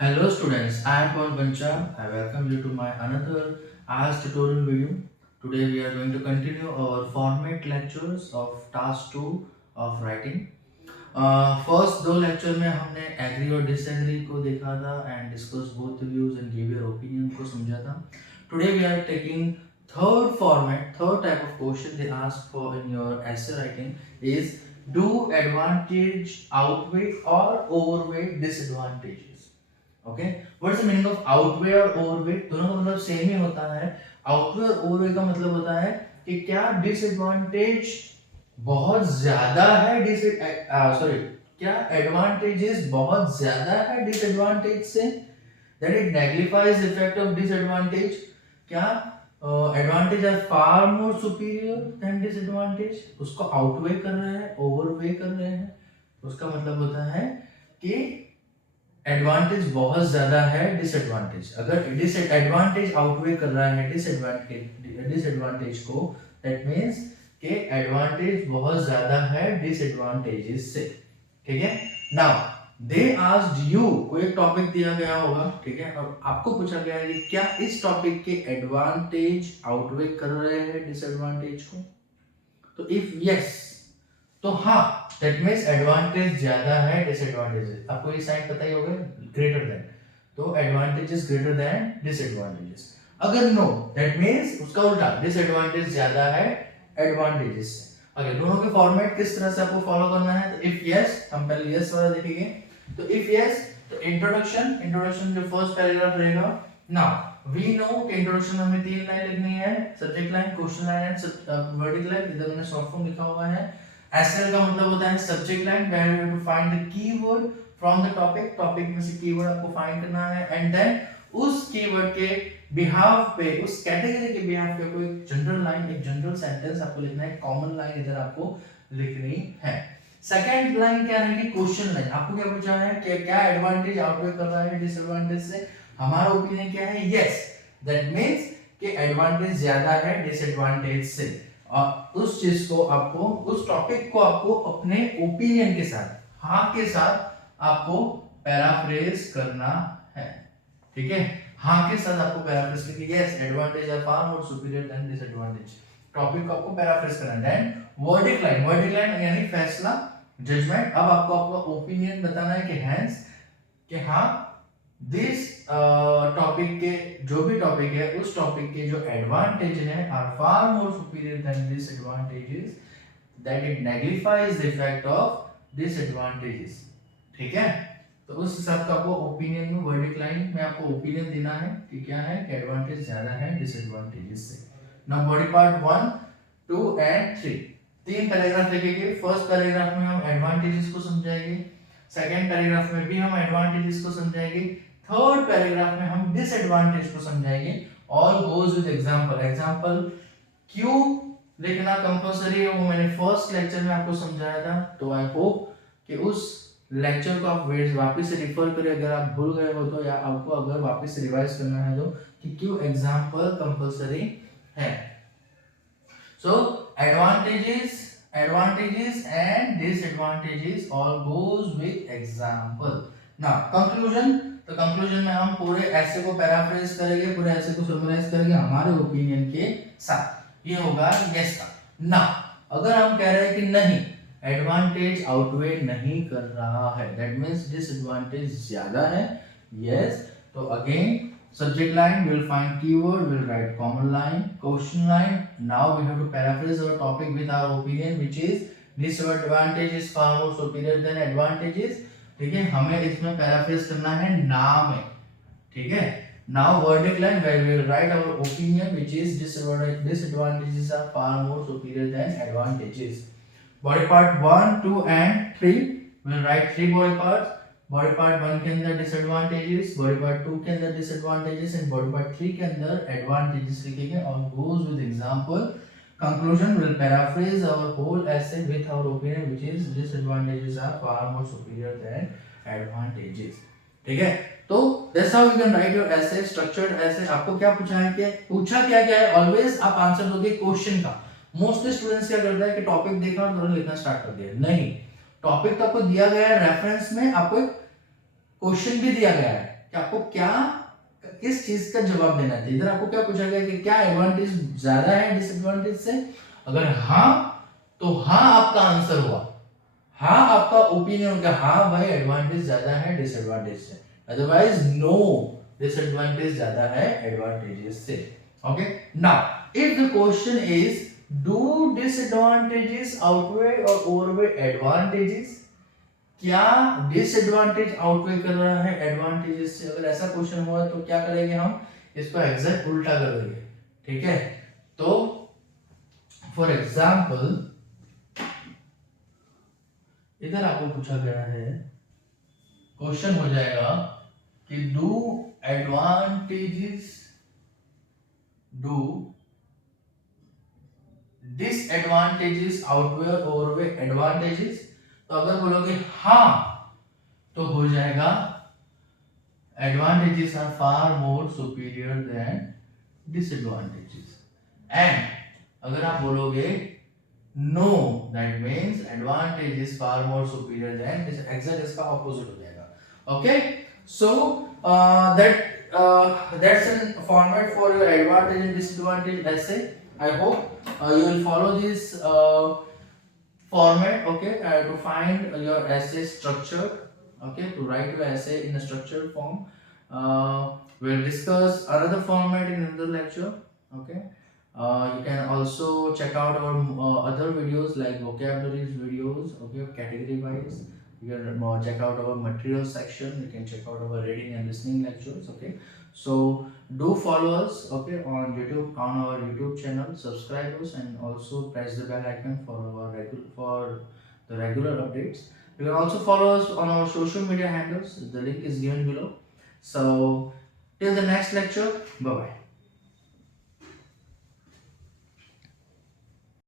Hello students, I am Pawan Panchal. I welcome you to my another IELTS tutorial video. Today we are going to continue our format lectures of task 2 of writing. First दो lecture में हमने agree और disagree को देखा था and discuss both views and give your opinion को समझा था. Today we are taking third format, third type of question they ask for in your essay writing is do advantage outweigh और overweight disadvantages. Okay, what is the meaning of outweigh और overweigh? दोनों का मतलब same ही होता है. Outweigh और ओवरवे का मतलब होता है कि क्या डिसएडवांटेज बहुत ज्यादा है, सॉरी, क्या एडवांटेजेस बहुत ज्यादा है डिसएडवांटेज से, that it nullifies the effect of disadvantage. क्या advantage are far more superior than disadvantage, उसको आउटवे कर रहे हैं, ओवरवे कर रहे हैं. उसका मतलब होता है कि एडवांटेज बहुत ज्यादा है डिसएडवांटेज. अगर एडवांटेज आउटवे कर रहा है डिसएडवांटेज को, दैट मींस कि एडवांटेज बहुत ज्यादा है डिसएडवांटेजेस से. ठीक है. नाउ दे आस्क्ड यू, कोई एक टॉपिक दिया गया होगा, ठीक है, और आपको पूछा गया है कि क्या इस टॉपिक के एडवांटेज आउटवे कर रहे हैं डिसएडवांटेज को. तो इफ यस, तो हाँ, दैट मींस एडवांटेज ज्यादा है डिसएडवांटेजेस. आपको ये साइन पता ही होगा, ग्रेटर देन, तो एडवांटेजेस ग्रेटर देन डिसएडवांटेजेस. अगर नो, दैट मींस उसका उल्टा, डिसएडवांटेज ज्यादा है एडवांटेजेस से. अगर दोनों के फॉर्मेट किस तरह से आपको फॉलो करना है, तो इफ यस, हम पहले यस वाला देखेंगे. तो इफ यस, तो इंट्रोडक्शन जो फर्स्ट पैराग्राफ रहेगा. नाउ वी नो कि इंट्रोडक्शन में हमें तीन लाइन लिखनी है, subject line, question line and verdict line. इधर मैंने शॉर्ट फॉर्म लिखा हुआ है. एसएल का मतलब होता है subject line, where you have to find the keyword from the topic. Topic में से कीवर्ड आपको फाइंड करना है एंड देन उस कीवर्ड के बिहाफ पे, उस कैटेगरी के बिहाफ पे कोई जनरल लाइन, एक जनरल सेंटेंस आपको लिखना है. कॉमन लाइन इधर आपको लिखनी है. सेकंड लाइन क्या रहेगी? Question line. आपको क्या पूछा है कि क्या एडवांटेज आउटवे कर रहा है डिसएडवांटेज से. हमारा ओपिनियन क्या है? यस, दैट मींस कि एडवांटेज ज्यादा है डिसएडवांटेज से. और उस चीज को आपको, उस टॉपिक को आपको अपने ओपिनियन के साथ, हाँ के साथ आपको पैराफ्रेज करना है. ठीक है, हाँ के साथ आपको पैराफ्रेज करके, yes advantage are far more superior than disadvantage. Topic को आपको पैराफ्रेज करना है. Then verdict line, verdict line यानी फैसला, जजमेंट. अब आपको अपना ओपिनियन बताना है कि हेंस, कि हाँ दिस टॉपिक के, जो भी टॉपिक है उस टॉपिक के जो एडवांटेज है are far more superior than disadvantages, that it nullifies the effect of disadvantages. ठीक है. तो उस हिसाब का आपको ओपिनियन में, वर्डिक लाइन में आपको ओपिनियन देना है कि क्या है कि एडवांटेज ज्यादा है डिसएडवांटेजेस से. नाउ बॉडी पार्ट 1, 2 एंड 3, तीन पैराग्राफ लिखेंगे. फर्स्ट पैराग्राफ में हम एडवांटेजेस को समझाएंगे, सेकंड पैराग्राफ में भी हम एडवांटेजेस को समझाएंगे, थर्ड पैराग्राफ में हम डिसएडवांटेज को समझाएंगे. All goes with example. Example क्यों लिखना कंपलसरी है वो मैंने फर्स्ट लेक्चर में आपको समझाया था. तो आई होप कि उस लेक्चर को आप वापस से रिफर करें अगर आप भूल गए हो तो, या आपको अगर वापस से रिवाइज करना है तो, कि क्यों एग्जांपल कंपलसरी है. सो advantages and disadvantages all goes with example. Now conclusion. तो कंक्लूजन में हम पूरे ऐसे को पैराफ्रेज करेंगे, पूरे ऐसे को समराइज करेंगे हमारे ओपिनियन के साथ. ये होगा यस का. ना अगर हम कह रहे हैं कि नहीं, एडवांटेज आउटवे नहीं कर रहा है, दैट मींस डिसएडवांटेज ज्यादा है, यस, तो again subject line we'll find keyword, we'll write common line, question line. Now we have to paraphrase our topic with our opinion, which is disadvantage is far more superior than advantages. ठीक है, हमें इसमें paraphrase करना है ना में. ठीक है. Now verdict line where we will write our opinion, which is disadvantages are far more superior than advantages. Body part 1, 2 and 3 we will write three body parts. Body part 1 के अंदर डिसएडवांटेजेस, बॉडी पार्ट 2 के अंदर disadvantages and body part 3 के अंदर advantages लिखेंगे और goes with example. Conclusion will paraphrase our whole essay with our opinion, which is disadvantages are far more superior than advantages. ठीक है. तो that's how you can write your essay, structured essay. आपको क्या पूछा है, कि पूछा क्या क्या है, ऑलवेज आप आंसर दोगे क्वेश्चन का. मोस्टली स्टूडेंट्स क्या करता है कि टॉपिक देखा और तुरंत लिखना स्टार्ट कर दिया. नहीं, टॉपिक तो आपको दिया गया है, रेफरेंस में आपको क्वेश्चन भी दिया गया है. कि आपको क्या किस चीज का जवाब देना चाहिए। इधर आपको क्या पूछा गया कि क्या एडवांटेज ज्यादा है डिसएडवांटेज से। अगर हाँ तो हाँ आपका आंसर हुआ, हाँ आपका ओपिनियन होगा, हाँ भाई एडवांटेज ज्यादा है डिसएडवांटेज से। अदरवाइज नो, डिसएडवांटेज ज्यादा है एडवांटेजेस से। Okay, now if the question is do disadvantages outweigh और ओवरवे एडवांटेजेस, क्या डिसएडवांटेज आउटवे कर रहा है एडवांटेजेस से। अगर ऐसा क्वेश्चन हुआ तो क्या करेंगे हम, इसको एग्जैक्ट उल्टा कर देंगे। ठीक है, तो फॉर एग्जांपल इधर आपको पूछा गया है, क्वेश्चन हो जाएगा कि do advantages, do disadvantages outweigh overweigh advantages. तो अगर बोलोगे हाँ तो हो जाएगा advantages are far more superior than disadvantages, and अगर आप बोलोगे no, that means advantage is far more superior than exact इसका opposite हो जाएगा। okay, so that's a format for your advantage and disadvantage essay. I hope you will follow this format, okay, to find your essay structure, okay, to write your essay in a structured form. We'll discuss another format in another lecture. Okay, you can also check out our other videos like vocabularies videos, okay, category wise. You can check out our material section, you can check out our reading and listening lectures. Okay, so do follow us, okay, on YouTube, on our YouTube channel, subscribe us, and also press the bell icon for our regular updates. You can also follow us on our social media handles, the link is given below. So till the next lecture, bye bye.